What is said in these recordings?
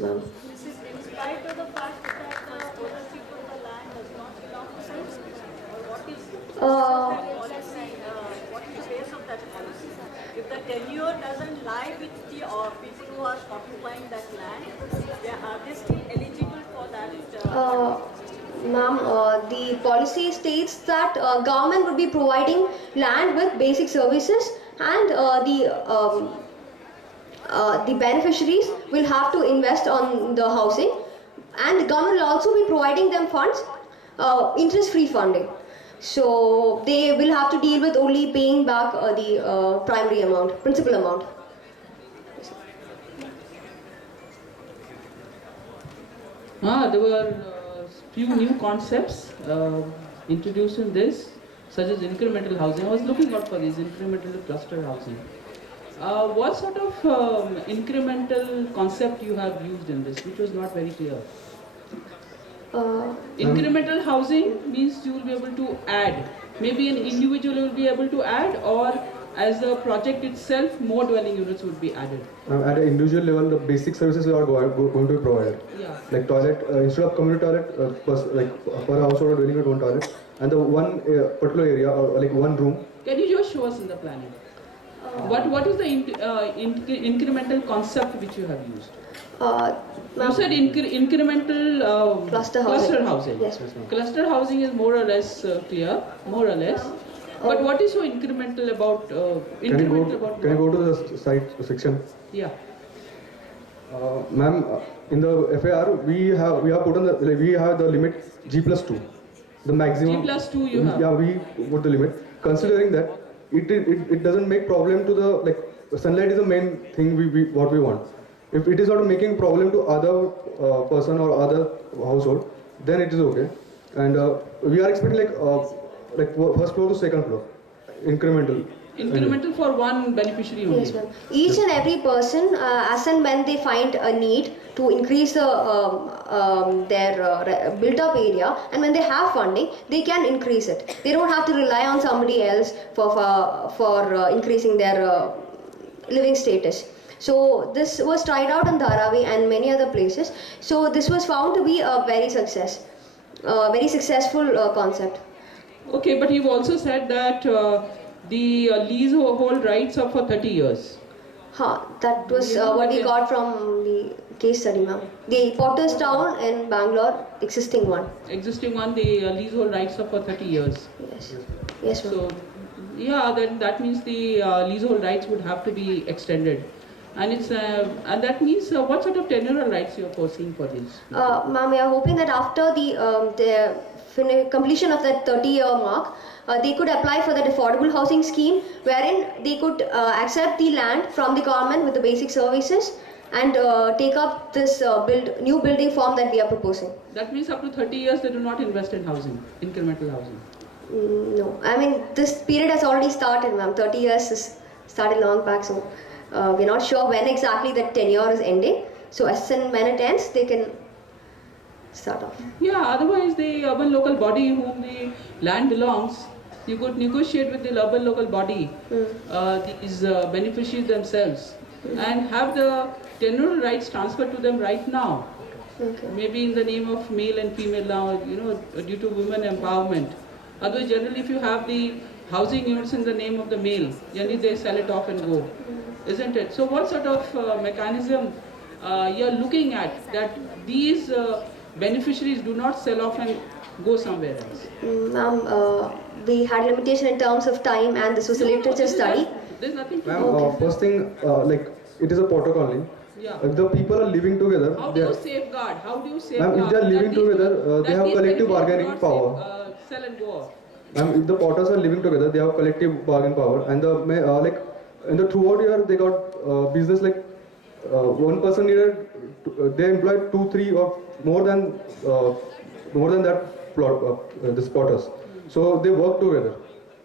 ma'am. This is in spite of the fact that the ownership of the land does not belong to citizens? Or what is the basis of Uh, that policy? What is the base of that policy? If the tenure doesn't lie with the people who are occupying that land, are they still eligible for that uh, fund? Ma'am, the policy states that government would be providing land with basic services, and the beneficiaries will have to invest on the housing, and the government will also be providing them funds, interest-free funding. So they will have to deal with only paying back the primary amount, principal amount. There were few new concepts introduced in this, such as incremental housing. I was looking out for these incremental cluster housing. What sort of incremental concept you have used in this, which was not very clear? Incremental housing means you will be able to add. Maybe an individual will be able to add, or as a project itself, more dwelling units would be added. At an individual level, the basic services are going to be provided. Yeah. Like toilet, instead of community toilet, per household or dwelling unit one toilet, and the one particular area or like one room. Can you just show us in the planning? What is the incremental concept which you have used? You said incremental Cluster housing. Yes. Cluster housing is more or less clear, more or less. But what is so incremental about Can you go to the site section? Yeah. Ma'am, in the FAR we have put on we have the limit G+2, the maximum. G+2 you have. Yeah, we put the limit. Considering that it doesn't make problem to the, like, sunlight is the main thing what we want. If it is not making problem to other person or other household, then it is okay. And we are expecting like first floor to second floor, incremental. Incremental for one beneficiary only. Yes, ma'am. Each and every person, as and when they find a need to increase their built-up area, and when they have funding, they can increase it. They don't have to rely on somebody else for increasing their living status. So this was tried out in Dharavi and many other places. So this was found to be a very successful concept. Okay, but you've also said that the leasehold rights are for 30 years. That was what we got from the case study, ma'am. The Potter's Town in Bangalore, existing one. Existing one, the leasehold rights are for 30 years. Yes. Yes, ma'am. So, yeah, then that means the leasehold rights would have to be extended. And it's and that means what sort of tenure rights you are foreseeing for this? Ma'am, we are hoping that after the completion of that 30-year mark, they could apply for that affordable housing scheme, wherein they could accept the land from the government with the basic services and take up this new building form that we are proposing. That means up to 30 years they do not invest in housing, incremental housing. No, I mean this period has already started, ma'am. 30 years is started long back, so we're not sure when exactly that tenure is ending. So as and when it ends, they can start off. Yeah, otherwise the urban local body whom the land belongs, you could negotiate with the urban local body, these beneficiaries themselves, and have the tenure rights transferred to them right now. Okay. Maybe in the name of male and female now, due to women empowerment. Otherwise, generally, if you have the housing units in the name of the male, generally they sell it off and go, isn't it? So, what sort of mechanism you're looking at that these beneficiaries do not sell off and go somewhere else? Ma'am, we had limitation in terms of time, and this was a literature study. There's nothing to Ma'am, do. first thing, like, it is a Potter colony. Yeah. If the people are living together, How do you safeguard? Ma'am, if they are living together, they have collective bargaining power. Sell and go off. Ma'am, if the Potters are living together, they have collective bargaining power, and like in the throughout year they got business, like one person needed they employed 2, 3 or more than that plot this Potters. So they work together.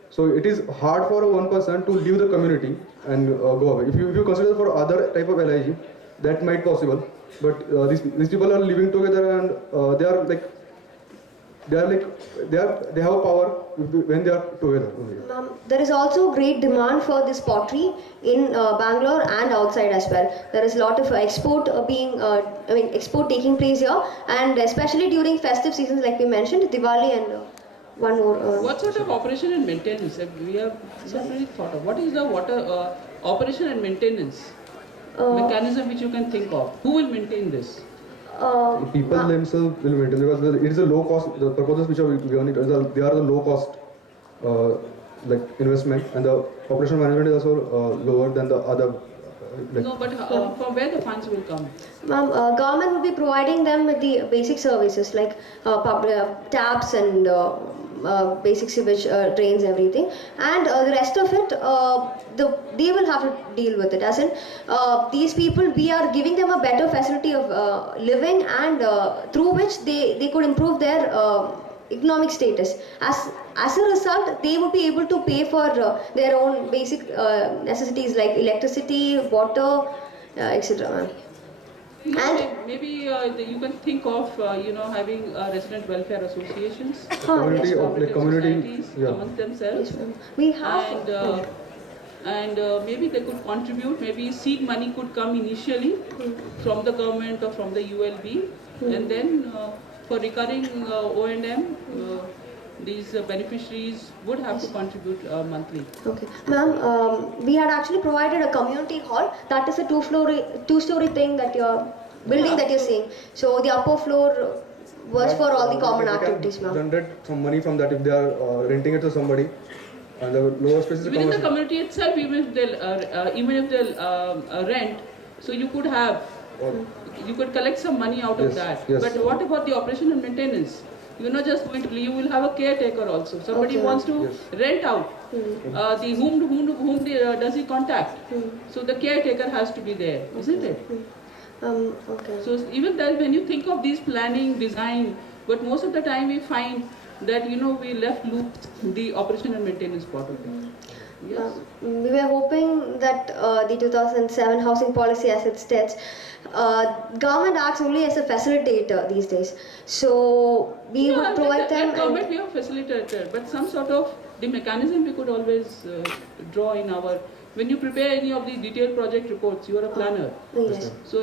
So it is hard for one person to leave the community and go away. If you consider for other type of LIG, that might possible. But these people are living together, and they are like they are like they have power when they are together. There is also great demand for this pottery in Bangalore and outside as well. There is a lot of export taking place here, and especially during festive seasons like we mentioned, Diwali and one more. What sort of operation and maintenance we have not really thought of? What is the water operation and maintenance mechanism which you can think of? Who will maintain this? People themselves will maintain, because it is a low cost. The proposals which are given, they are the low cost like investment, and the operational management is also lower than the other. No, but from where the funds will come? Government will be providing them with the basic services like taps and basic sewage drains, everything, and the rest of it, they will have to deal with it. As in, these people, we are giving them a better facility of living, and through which they could improve their economic status. As a result, they would be able to pay for their own basic necessities like electricity, water, etc. Maybe you can think of having resident welfare associations, Community societies yeah. amongst themselves, Yes, we have. and maybe they could contribute. Maybe seed money could come initially from the government or from the ULB, and then for recurring O&M, these beneficiaries would have to contribute monthly. Okay, ma'am, we had actually provided a community hall. That is a two-story thing that you're building that you're seeing. So the upper floor was for all the common activities, ma'am. Generate some money from that if they are renting it to somebody, and the lower space is Within the community itself, even if they'll rent, so you could have, you could collect some money out of that. Yes. But what about the operation and maintenance? You're not just going to, you will have a caretaker also. Somebody wants to rent out. Whom does he contact? So the caretaker has to be there, isn't it? Okay. So even that, when you think of these planning, design, but most of the time we find that we left loose the operation and maintenance part of it. Yes. We were hoping that the 2007 housing policy, as it states, government acts only as a facilitator these days. So we would provide them. Government we have facilitated, but some sort of the mechanism we could always draw in our. When you prepare any of the detailed project reports, you are a planner. Yes. So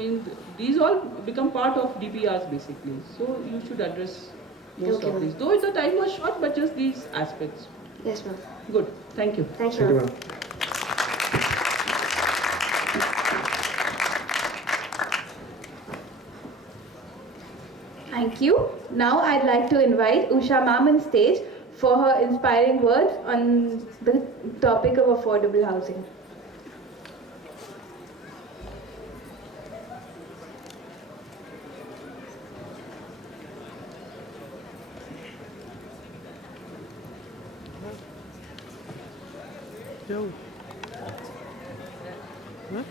these all become part of DPRs basically. So you should address most of these. Though the time was short, but just these aspects. Yes, ma'am. Good. Thank you. Thank you. Thank you, ma'am. Thank you. Now I'd like to invite Usha ma'am on stage for her inspiring words on the topic of affordable housing. Yo. Huh?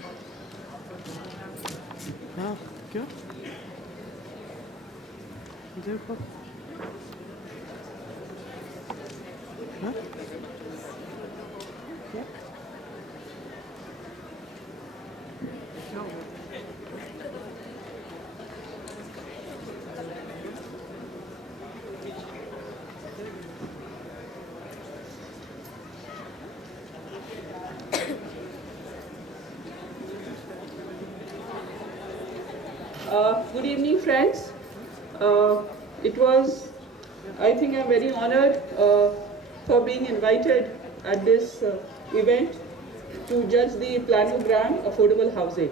हाँ क्या देखो हाँ क्या क्या हुआ Good evening, friends. I think I'm very honored for being invited at this event to judge the planogram affordable housing.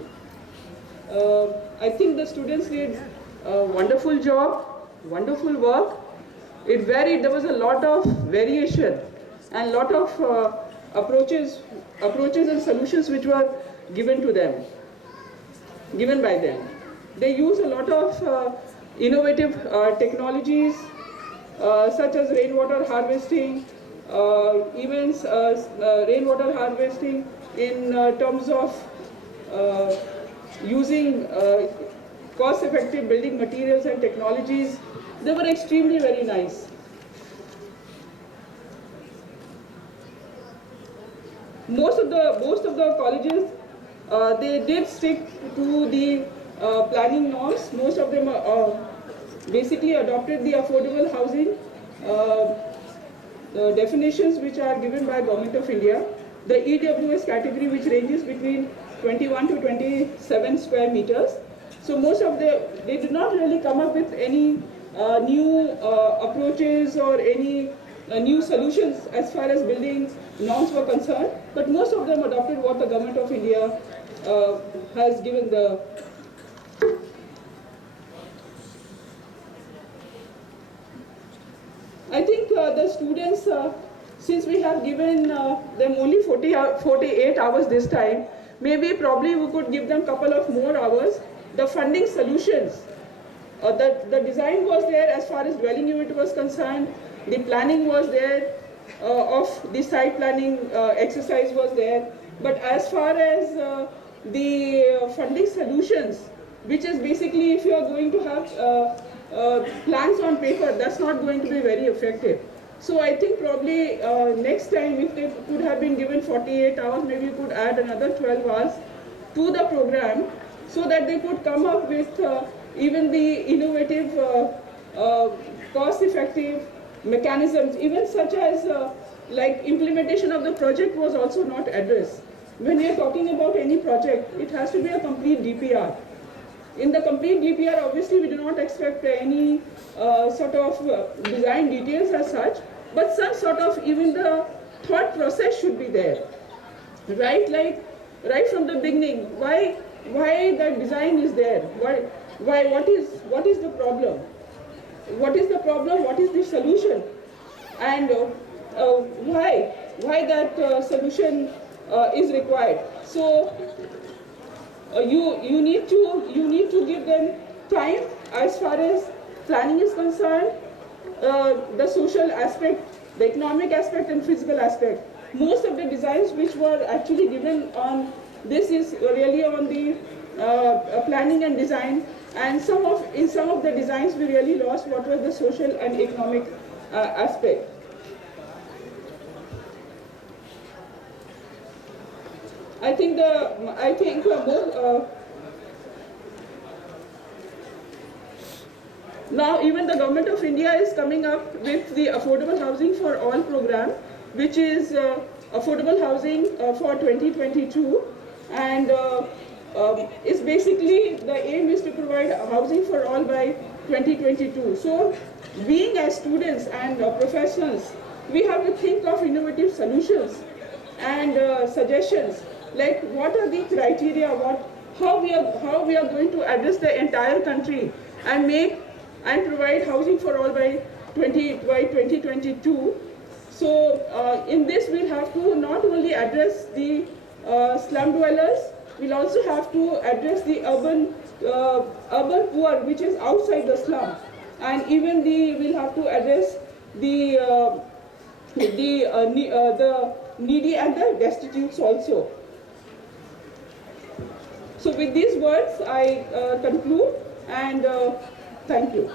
I think the students did a wonderful job, wonderful work. It varied, there was a lot of variation and a lot of approaches and solutions which were given by them. They use a lot of innovative technologies such as rainwater harvesting, rainwater harvesting in terms of using cost-effective building materials and technologies. They were extremely very nice. Most of the colleges they did stick to the planning norms. Most of them basically adopted the affordable housing uh, the definitions which are given by Government of India. The EWS category, which ranges between 21 to 27 square meters. So most of they did not really come up with any new approaches or any new solutions as far as building norms were concerned, but most of them adopted what the Government of India has given the. I think the students, since we have given them only 48 hours this time, maybe probably we could give them a couple of more hours. The funding solutions, the design was there as far as dwelling unit was concerned, the planning was there, of the site planning exercise was there, but as far as the funding solutions, which is basically if you are going to have plans on paper, that's not going to be very effective. So I think probably next time if they could have been given 48 hours, maybe you could add another 12 hours to the program so that they could come up with even the innovative, cost-effective mechanisms, even such as like implementation of the project was also not addressed. When we are talking about any project, it has to be a complete DPR. In the complete DPR, obviously we do not expect any sort of design details as such, but some sort of even the thought process should be there, right? Like right from the beginning, why the design is there? Why? What is the problem? What is the problem? What is the solution? And why that solution is required? So. You need to give them time as far as planning is concerned, the social aspect, the economic aspect and physical aspect. Most of the designs which were actually given on this is really on the planning and design, and in some of the designs we really lost what was the social and economic aspect. I think now even the Government of India is coming up with the Affordable Housing for All program, which is affordable housing for 2022, and it's basically the aim is to provide housing for all by 2022. So, being as students and professionals, we have to think of innovative solutions and suggestions. Like what are the criteria, how we are going to address the entire country and provide housing for all by 2022. So in this we'll have to not only address the slum dwellers, we'll also have to address the urban poor which is outside the slum, and even we'll have to address the needy and the destitutes also. So with these words, I conclude and thank you.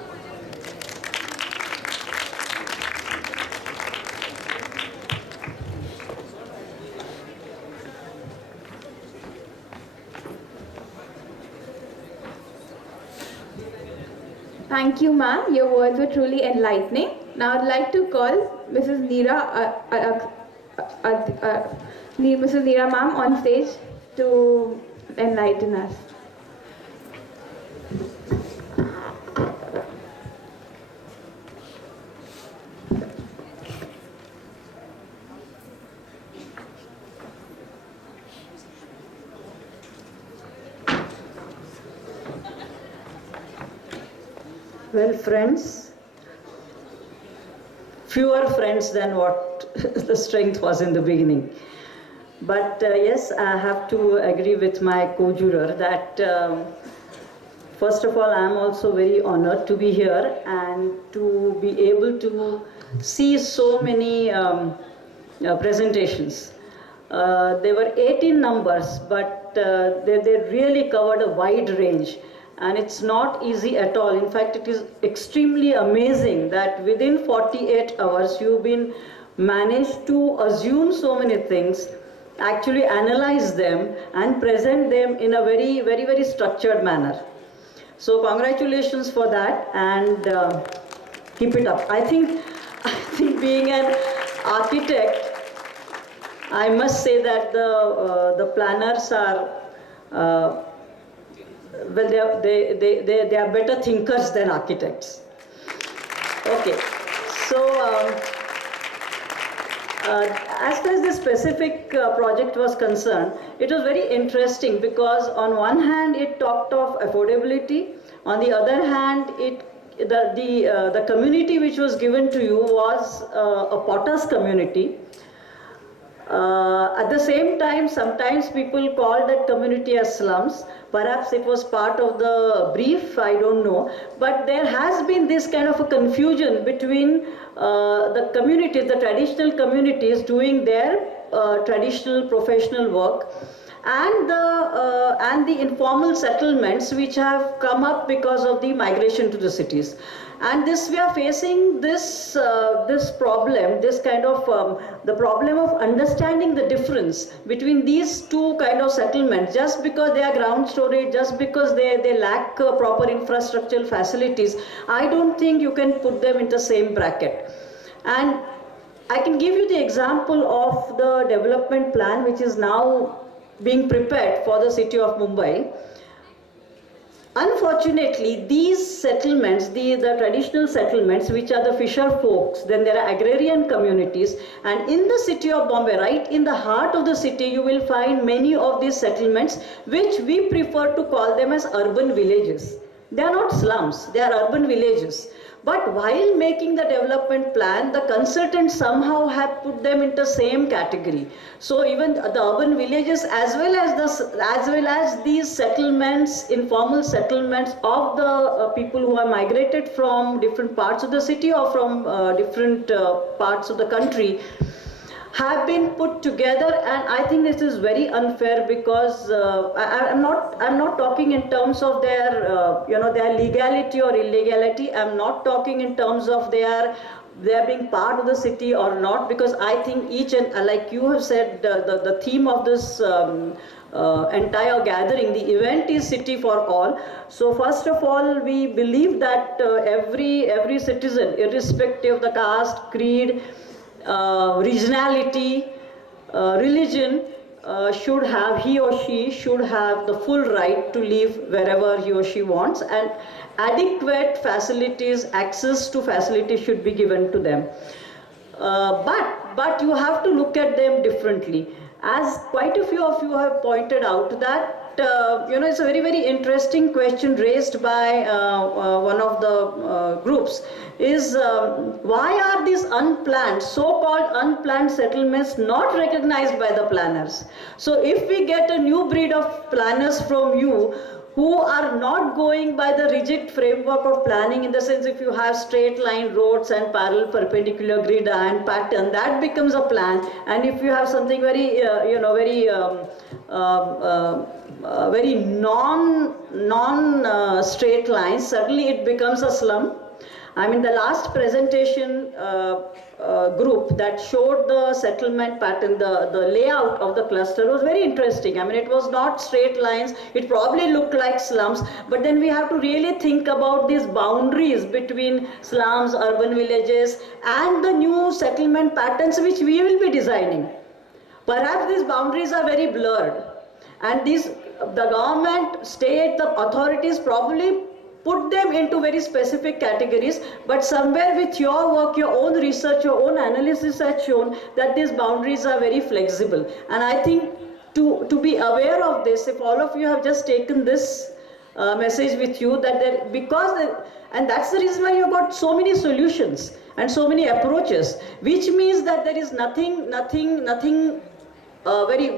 Thank you, ma'am. Your words were truly enlightening. Now I'd like to call Mrs. Neera ma'am on stage to enlighten us. Well, friends, fewer friends than what the strength was in the beginning. But yes, I have to agree with my co-juror that first of all, I am also very honored to be here and to be able to see so many presentations. There were 18 numbers, but they really covered a wide range. And it's not easy at all. In fact, it is extremely amazing that within 48 hours, you've been managed to assume so many things, actually analyze them and present them in a very, very, very structured manner. So congratulations for that, and keep it up. I think I think being an architect, I must say that the planners are, well, they are better thinkers than architects. Okay, so as far as this specific project was concerned, it was very interesting because on one hand it talked of affordability, on the other hand the community which was given to you was a potters community. At the same time, sometimes people call that community as slums. Perhaps it was part of the brief, I don't know. But there has been this kind of a confusion between the communities, the traditional communities doing their traditional professional work, and the informal settlements which have come up because of the migration to the cities. And this, we are facing this this problem, this kind of the problem of understanding the difference between these two kind of settlements. Just because they are ground storage, just because they lack proper infrastructural facilities, I don't think you can put them in the same bracket. And I can give you the example of the development plan which is now being prepared for the city of Mumbai. Unfortunately, these settlements, the traditional settlements, which are the fisher folks, then there are agrarian communities, and in the city of Bombay, right in the heart of the city, you will find many of these settlements, which we prefer to call them as urban villages. They are not slums, they are urban villages. But while making the development plan, the consultants somehow have put them into the same category. So even the urban villages, as well as these settlements, informal settlements of the people who are migrated from different parts of the city or from different parts of the country, have been put together, and I think this is very unfair because I'm not talking in terms of their their legality or illegality. I'm not talking in terms of they are being part of the city or not, because I think each and like you have said, the theme of this entire gathering, the event is city for all. So first of all, we believe that every citizen, irrespective of the caste, creed, regionality, religion, he or she should have the full right to live wherever he or she wants, and adequate facilities, access to facilities should be given to them. But you have to look at them differently. As quite a few of you have pointed out that it's a very, very interesting question raised by one of the groups, is why are these unplanned, so-called unplanned settlements not recognized by the planners? So if we get a new breed of planners from you, who are not going by the rigid framework of planning, in the sense if you have straight line roads and parallel perpendicular grid and pattern, that becomes a plan. And if you have something very very non straight lines, suddenly it becomes a slum. I mean, the last presentation group that showed the settlement pattern, the layout of the cluster was very interesting. I mean, it was not straight lines, it probably looked like slums, but then we have to really think about these boundaries between slums, urban villages, and the new settlement patterns which we will be designing. Perhaps these boundaries are very blurred, and the government, state, the authorities probably put them into very specific categories, but somewhere with your work, your own research, your own analysis has shown that these boundaries are very flexible. And I think to be aware of this, if all of you have just taken this message with you, that and that's the reason why you got so many solutions and so many approaches, which means that there is nothing very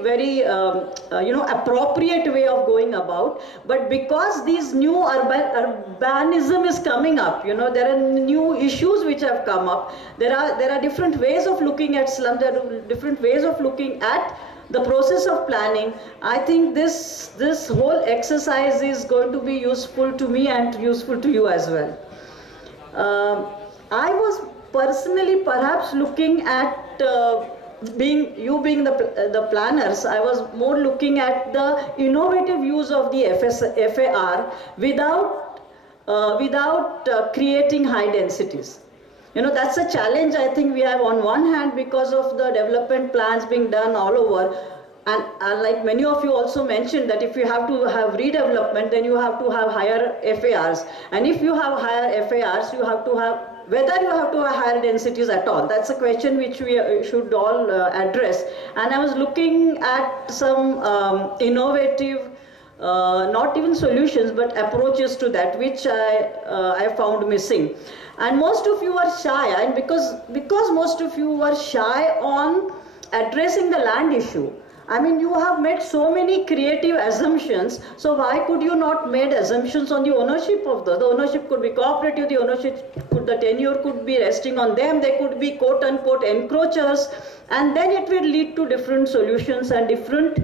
appropriate way of going about. But because these new urbanism is coming up, there are new issues which have come up. There are different ways of looking at slum. There are different ways of looking at the process of planning. I think this whole exercise is going to be useful to me and useful to you as well. I was personally perhaps looking at being the planners, I was more looking at the innovative use of the FAR without creating high densities. You know, that's a challenge I think we have on one hand because of the development plans being done all over. And like many of you also mentioned that if you have to have redevelopment, then you have to have higher FARs. And if you have higher FARs, you have to have, whether you have to have higher densities at all. That's a question which we should all address. And I was looking at some innovative not even solutions but approaches to that which I found missing. And most of you are shy, and because most of you are shy on addressing the land issue, I mean, you have made so many creative assumptions, so why could you not made assumptions on the ownership of the ownership could be cooperative, the ownership could, the tenure could be resting on them, they could be quote unquote encroachers, and then it will lead to different solutions and different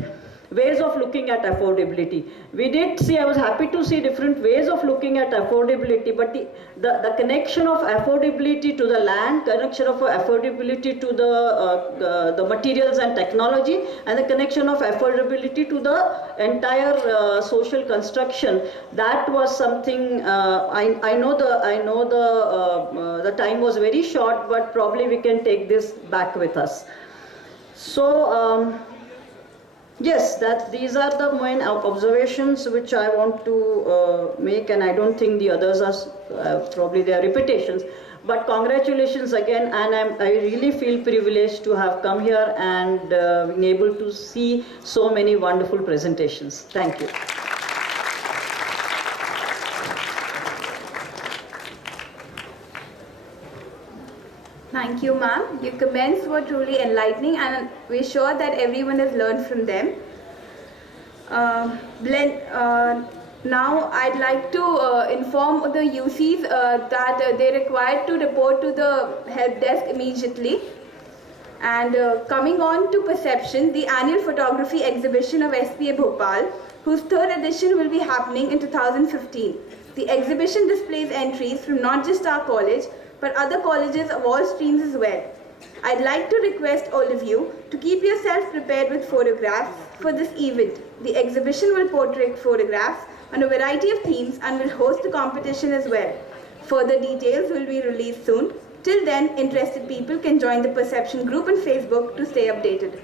ways of looking at affordability. We did see, I was happy to see different ways of looking at affordability, but the connection of affordability to the land, connection of affordability to the materials and technology, and the connection of affordability to the entire social construction, that was something, I know the time was very short, but probably we can take this back with us. So, yes, these are the main observations which I want to make, and I don't think the others are probably they are repetitions. But congratulations again, and I really feel privileged to have come here and been able to see so many wonderful presentations. Thank you. Thank you, ma'am. Your comments were truly enlightening, and we're sure that everyone has learned from them. Now, I'd like to inform the UCs that they're required to report to the help desk immediately. And coming on to Perception, the annual photography exhibition of SPA Bhopal, whose third edition will be happening in 2015. The exhibition displays entries from not just our college, but other colleges of all streams as well. I'd like to request all of you to keep yourself prepared with photographs for this event. The exhibition will portray photographs on a variety of themes and will host a competition as well. Further details will be released soon. Till then, interested people can join the Perception group on Facebook to stay updated.